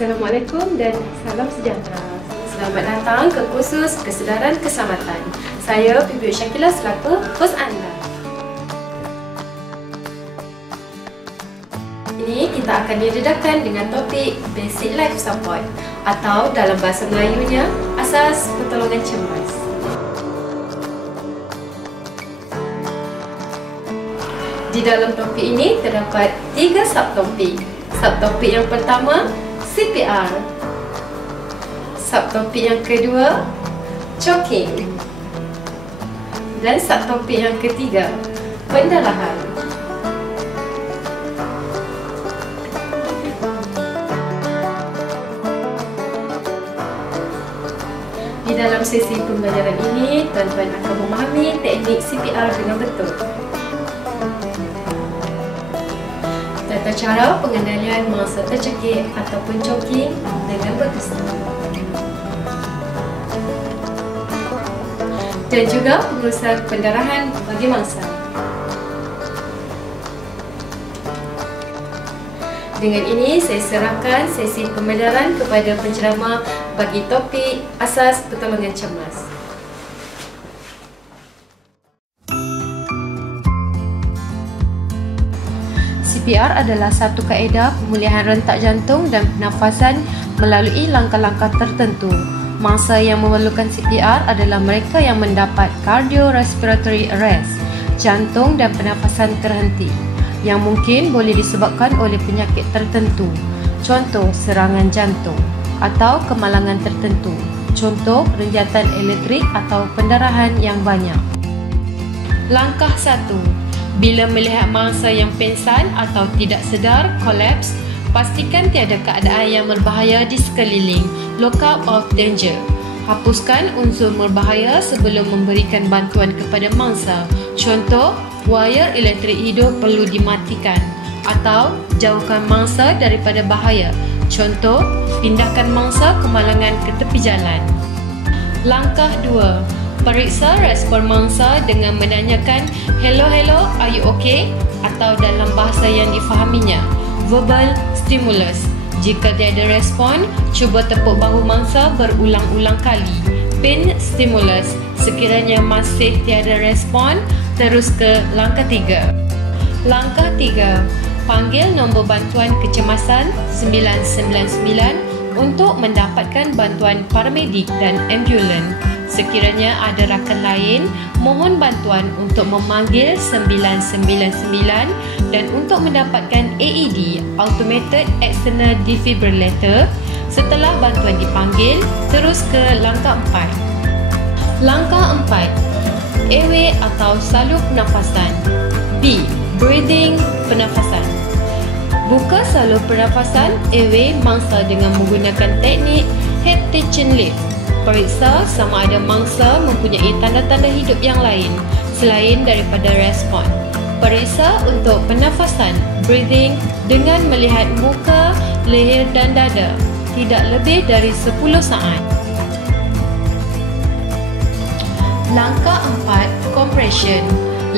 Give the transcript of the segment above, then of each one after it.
Assalamualaikum dan salam sejahtera. Selamat datang ke kursus Kesedaran Keselamatan. Saya Bibi Syakila selaku hos anda. Ini kita akan didedahkan dengan topik Basic Life Support atau dalam bahasa Melayunya, Asas Pertolongan Cemas. Di dalam topik ini terdapat 3 subtopik. Subtopik yang pertama, CPR. Subtopik yang kedua, choking. Dan subtopik yang ketiga, pendarahan. Di dalam sesi pembelajaran ini, tuan-tuan akan memahami teknik CPR dengan betul. Tata cara pengendalian mangsa tercekik ataupun choking dengan berkesan. Dan juga pengurusan pendarahan bagi mangsa. Dengan ini, saya serahkan sesi pembelajaran kepada penceramah bagi topik Asas Pertolongan Cemas. CPR adalah satu kaedah pemulihan rentak jantung dan pernafasan melalui langkah-langkah tertentu. Mangsa yang memerlukan CPR adalah mereka yang mendapat cardiorespiratory arrest, jantung dan pernafasan terhenti, yang mungkin boleh disebabkan oleh penyakit tertentu. Contoh, serangan jantung atau kemalangan tertentu. Contoh, renjatan elektrik atau pendarahan yang banyak. Langkah 1. Bila melihat mangsa yang pingsan atau tidak sedar, kolaps, pastikan tiada keadaan yang berbahaya di sekeliling. Look out of danger. Hapuskan unsur berbahaya sebelum memberikan bantuan kepada mangsa. Contoh, wayar elektrik hidup perlu dimatikan. Atau, jauhkan mangsa daripada bahaya. Contoh, pindahkan mangsa kemalangan ke tepi jalan. Langkah 2. Periksa respon mangsa dengan menanyakan "Hello, hello, are you okay?" atau dalam bahasa yang difahaminya, verbal stimulus. Jika tiada respon, cuba tepuk bahu mangsa berulang-ulang kali, pin stimulus. Sekiranya masih tiada respon, terus ke langkah 3. Langkah 3. Panggil nombor bantuan kecemasan 999 untuk mendapatkan bantuan paramedik dan ambulan. Sekiranya ada rakan lain, mohon bantuan untuk memanggil 999 dan untuk mendapatkan AED, Automated External Defibrillator. Setelah bantuan dipanggil, terus ke langkah 4. Langkah 4. Airway atau salur pernafasan. B. Breathing, pernafasan. Buka salur pernafasan airway mangsa dengan menggunakan teknik head tension lift. Periksa sama ada mangsa mempunyai tanda-tanda hidup yang lain selain daripada respon. Periksa untuk pernafasan, breathing, dengan melihat muka, leher dan dada. Tidak lebih dari 10 saat. Langkah 4. Compression.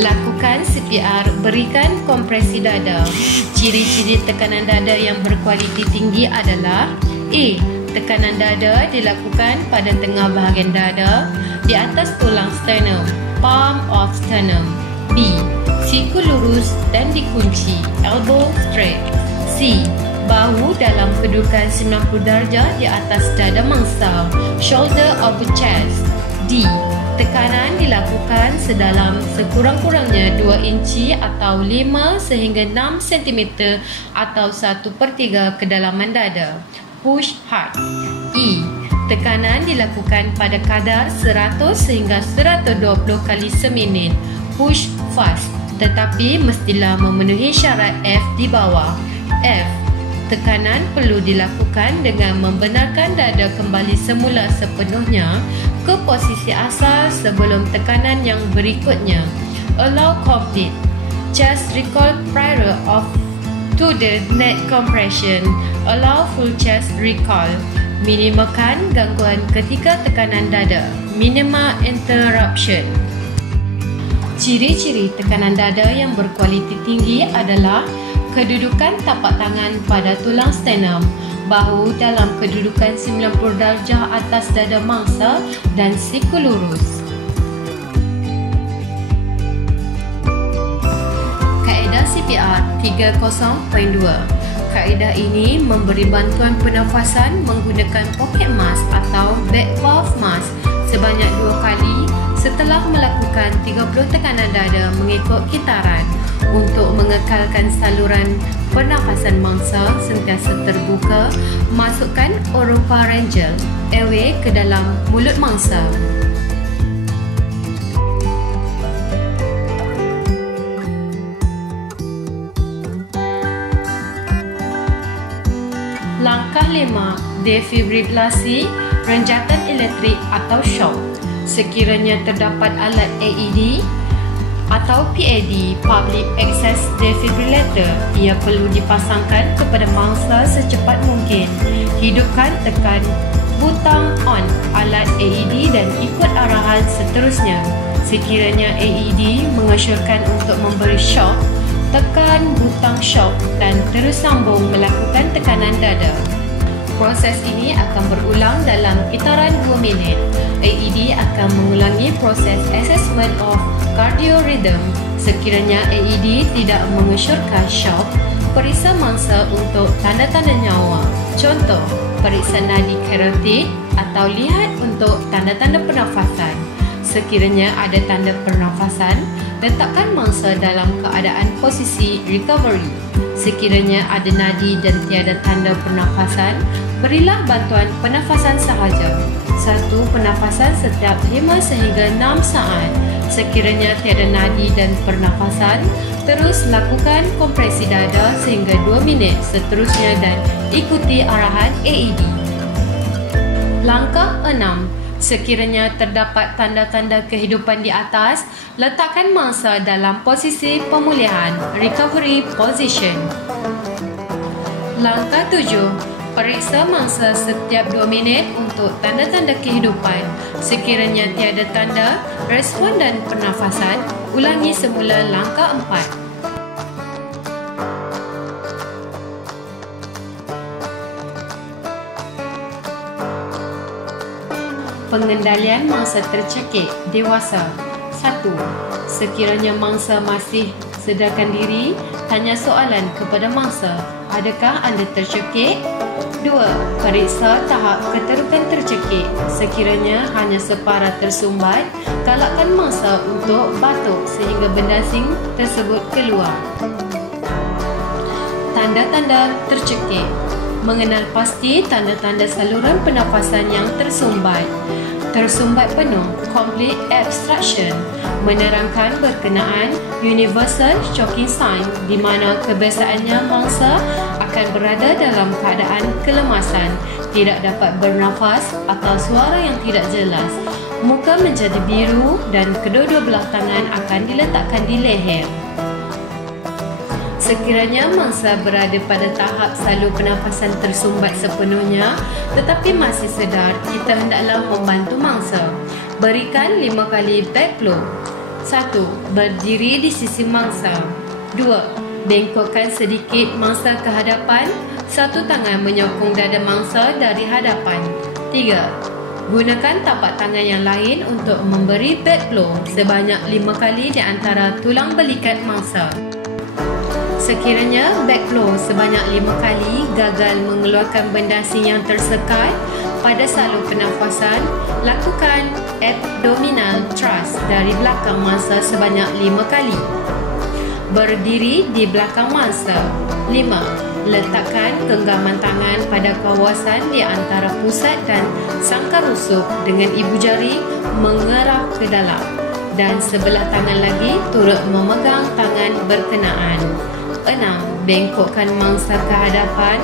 Lakukan CPR, berikan kompresi dada. Ciri-ciri tekanan dada yang berkualiti tinggi adalah A. Tekanan dada dilakukan pada tengah bahagian dada, di atas tulang sternum, palm of sternum. B. Siku lurus dan dikunci, elbow straight. C. Bahu dalam kedudukan 90 darjah di atas dada mangsa, shoulder over chest. D. Tekanan dilakukan sedalam sekurang-kurangnya 2 inci atau 5 sehingga 6 cm atau 1/3 kedalaman dada. Push hard. E. Tekanan dilakukan pada kadar 100 sehingga 120 kali seminit. Push fast, tetapi mestilah memenuhi syarat F di bawah. F. Tekanan perlu dilakukan dengan membenarkan dada kembali semula sepenuhnya ke posisi asal sebelum tekanan yang berikutnya. Allow complete chest recall prior to the neck compression. Allow full chest recall. Minimalkan gangguan ketika tekanan dada. Minima interruption. Ciri-ciri tekanan dada yang berkualiti tinggi adalah Kedudukan tapak tangan pada tulang sternum. Bahu dalam kedudukan 90 darjah atas dada mangsa dan siku lurus. Kaedah CPR 30.2. Kaedah ini memberi bantuan pernafasan menggunakan pocket mask atau back valve mask sebanyak 2 kali setelah melakukan 30 tekanan dada mengikut kitaran untuk mengekalkan saluran pernafasan mangsa sentiasa terbuka. Masukkan oropharyngeal airway ke dalam mulut mangsa. Langkah 5. Defibrilasi, renjatan elektrik atau shock. Sekiranya terdapat alat AED atau PAD, Public Access Defibrillator, ia perlu dipasangkan kepada mangsa secepat mungkin. Hidupkan tekan butang on alat AED dan ikut arahan seterusnya. Sekiranya AED mengesyorkan untuk memberi shock, tekan butang shock dan terus sambung melakukan tekanan dada. Proses ini akan berulang dalam kitaran 2 minit. AED akan mengulangi proses assessment of cardio rhythm. Sekiranya AED tidak mengesyorkan shock, periksa mangsa untuk tanda-tanda nyawa. Contoh, periksa nadi karotid atau lihat untuk tanda-tanda pernafasan. Sekiranya ada tanda pernafasan, letakkan mangsa dalam keadaan posisi recovery. Sekiranya ada nadi dan tiada tanda pernafasan, berilah bantuan pernafasan sahaja. 1 pernafasan setiap 5 sehingga 6 saat. Sekiranya tiada nadi dan pernafasan, terus lakukan kompresi dada sehingga 2 minit seterusnya dan ikuti arahan AED. Langkah 6. Sekiranya terdapat tanda-tanda kehidupan di atas, letakkan mangsa dalam posisi pemulihan, recovery position. Langkah 7. Periksa mangsa setiap 2 minit untuk tanda-tanda kehidupan. Sekiranya tiada tanda, respon dan pernafasan, ulangi semula langkah 4. Pengendalian mangsa tercekik dewasa. 1. Sekiranya mangsa masih sedarkan diri, tanya soalan kepada mangsa. Adakah anda tercekik? 2. Periksa tahap keterukan tercekik. Sekiranya hanya separa tersumbat, galakkan mangsa untuk batuk sehingga benda asing tersebut keluar. Tanda-tanda tercekik. Mengenal pasti tanda-tanda saluran pernafasan yang tersumbat. Tersumbat penuh, complete obstruction, menerangkan berkenaan universal choking sign di mana kebiasaannya mangsa akan berada dalam keadaan kelemasan, tidak dapat bernafas atau suara yang tidak jelas. Muka menjadi biru dan kedua-dua belah tangan akan diletakkan di leher. Sekiranya mangsa berada pada tahap salur pernafasan tersumbat sepenuhnya tetapi masih sedar, kita hendaklah membantu mangsa. Berikan 5 kali back blow. 1. Berdiri di sisi mangsa. 2. Bengkokkan sedikit mangsa ke hadapan. 1 tangan menyokong dada mangsa dari hadapan. 3. Gunakan tapak tangan yang lain untuk memberi back blow sebanyak 5 kali di antara tulang belikat mangsa. Sekiranya back blow sebanyak 5 kali gagal mengeluarkan benda asing yang tersekat pada salur pernafasan, lakukan abdominal thrust dari belakang mangsa sebanyak 5 kali. Berdiri di belakang mangsa. 5. Letakkan genggaman tangan pada kawasan di antara pusat dan sangkar rusuk dengan ibu jari mengerah ke dalam dan sebelah tangan lagi turut memegang tangan berkenaan. 6. Bengkokkan mangsa ke hadapan.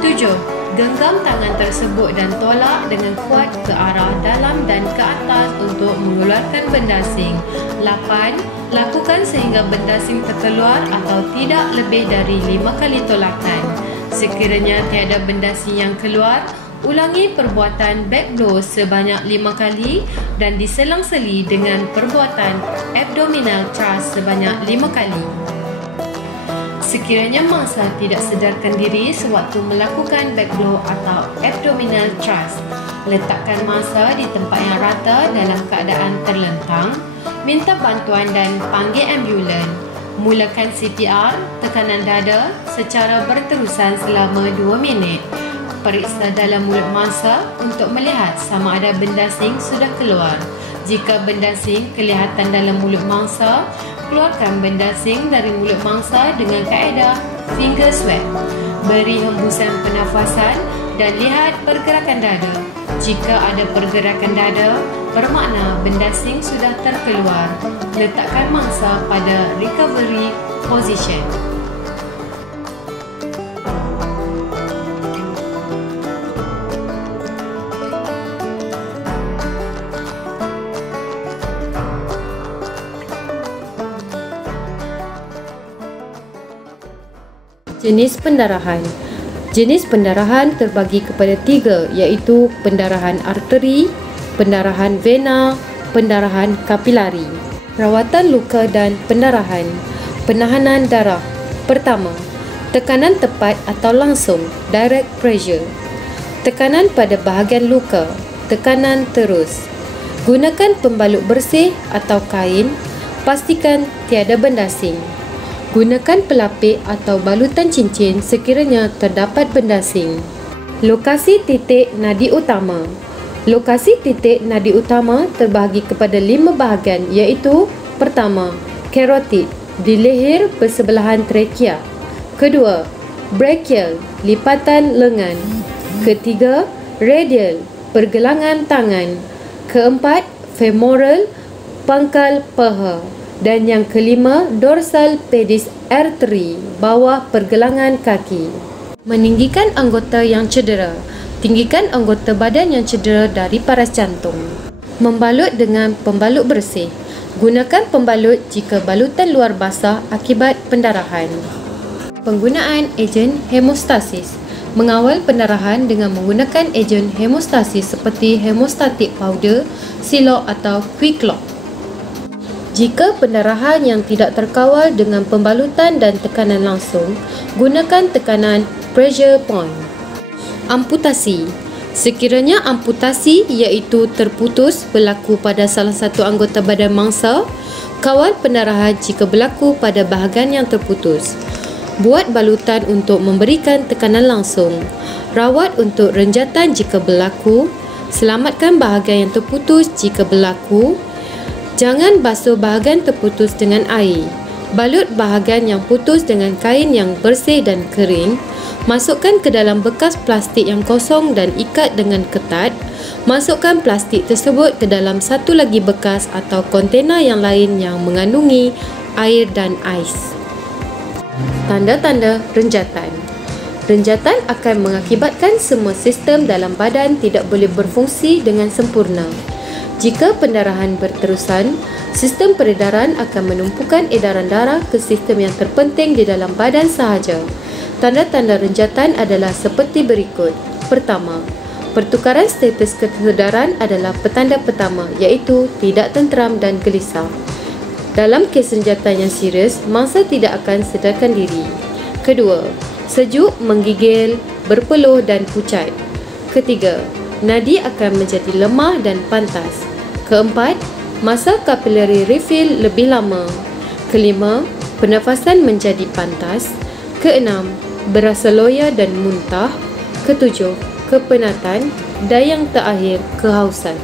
7. Genggam tangan tersebut dan tolak dengan kuat ke arah dalam dan ke atas untuk mengeluarkan benda asing. 8. Lakukan sehingga benda asing terkeluar atau tidak lebih dari 5 kali tolakan. Sekiranya tiada benda asing yang keluar, ulangi perbuatan back blow sebanyak 5 kali dan diselang-seli dengan perbuatan abdominal thrust sebanyak 5 kali. Sekiranya mangsa tidak sedarkan diri sewaktu melakukan back blow atau abdominal thrust, letakkan mangsa di tempat yang rata dalam keadaan terlentang, minta bantuan dan panggil ambulan. Mulakan CPR tekanan dada secara berterusan selama 2 minit. Periksa dalam mulut mangsa untuk melihat sama ada benda asing sudah keluar. Jika benda asing kelihatan dalam mulut mangsa, keluarkan benda asing dari mulut mangsa dengan kaedah finger swab. Beri hembusan pernafasan dan lihat pergerakan dada. Jika ada pergerakan dada, bermakna benda asing sudah terkeluar. Letakkan mangsa pada recovery position. Jenis pendarahan. Jenis pendarahan terbagi kepada 3, iaitu pendarahan arteri, pendarahan vena, pendarahan kapilari. Rawatan luka dan pendarahan. Penahanan darah. Pertama, tekanan tepat atau langsung, direct pressure. Tekanan pada bahagian luka, tekanan terus. Gunakan pembalut bersih atau kain, pastikan tiada benda asing. Gunakan pelapik atau balutan cincin sekiranya terdapat benda asing. Lokasi titik nadi utama. Lokasi titik nadi utama terbahagi kepada 5 bahagian, iaitu pertama, carotid di leher bersebelahan trakea. Kedua, brachial, lipatan lengan. Ketiga, radial, pergelangan tangan. Keempat, femoral, pangkal paha. Dan yang kelima, dorsal pedis artery, bawah pergelangan kaki. Meninggikan anggota yang cedera. Tinggikan anggota badan yang cedera dari paras jantung. Membalut dengan pembalut bersih. Gunakan pembalut jika balutan luar basah akibat pendarahan. Penggunaan ejen hemostasis. Mengawal pendarahan dengan menggunakan ejen hemostasis seperti hemostatic powder, silok atau quick-lock. Jika pendarahan yang tidak terkawal dengan pembalutan dan tekanan langsung, gunakan tekanan pressure point. Amputasi. Sekiranya amputasi iaitu terputus berlaku pada salah satu anggota badan mangsa, kawal pendarahan jika berlaku pada bahagian yang terputus. Buat balutan untuk memberikan tekanan langsung. Rawat untuk renjatan jika berlaku. Selamatkan bahagian yang terputus jika berlaku. Jangan basuh bahagian terputus dengan air. Balut bahagian yang putus dengan kain yang bersih dan kering. Masukkan ke dalam bekas plastik yang kosong dan ikat dengan ketat. Masukkan plastik tersebut ke dalam satu lagi bekas atau kontena yang lain yang mengandungi air dan ais. Tanda-tanda renjatan. Renjatan akan mengakibatkan semua sistem dalam badan tidak boleh berfungsi dengan sempurna. Jika pendarahan berterusan, sistem peredaran akan menumpukan edaran darah ke sistem yang terpenting di dalam badan sahaja. Tanda-tanda renjatan adalah seperti berikut. Pertama, pertukaran status kesedaran adalah petanda pertama, iaitu tidak tenteram dan gelisah. Dalam kes renjatan yang serius, mangsa tidak akan sedarkan diri. Kedua, sejuk, menggigil, berpeluh dan pucat. Ketiga, nadi akan menjadi lemah dan pantas. Keempat, masa kapilari refill lebih lama. Kelima, pernafasan menjadi pantas. Keenam, berasa loya dan muntah. Ketujuh, kepenatan. Dan yang terakhir, kehausan.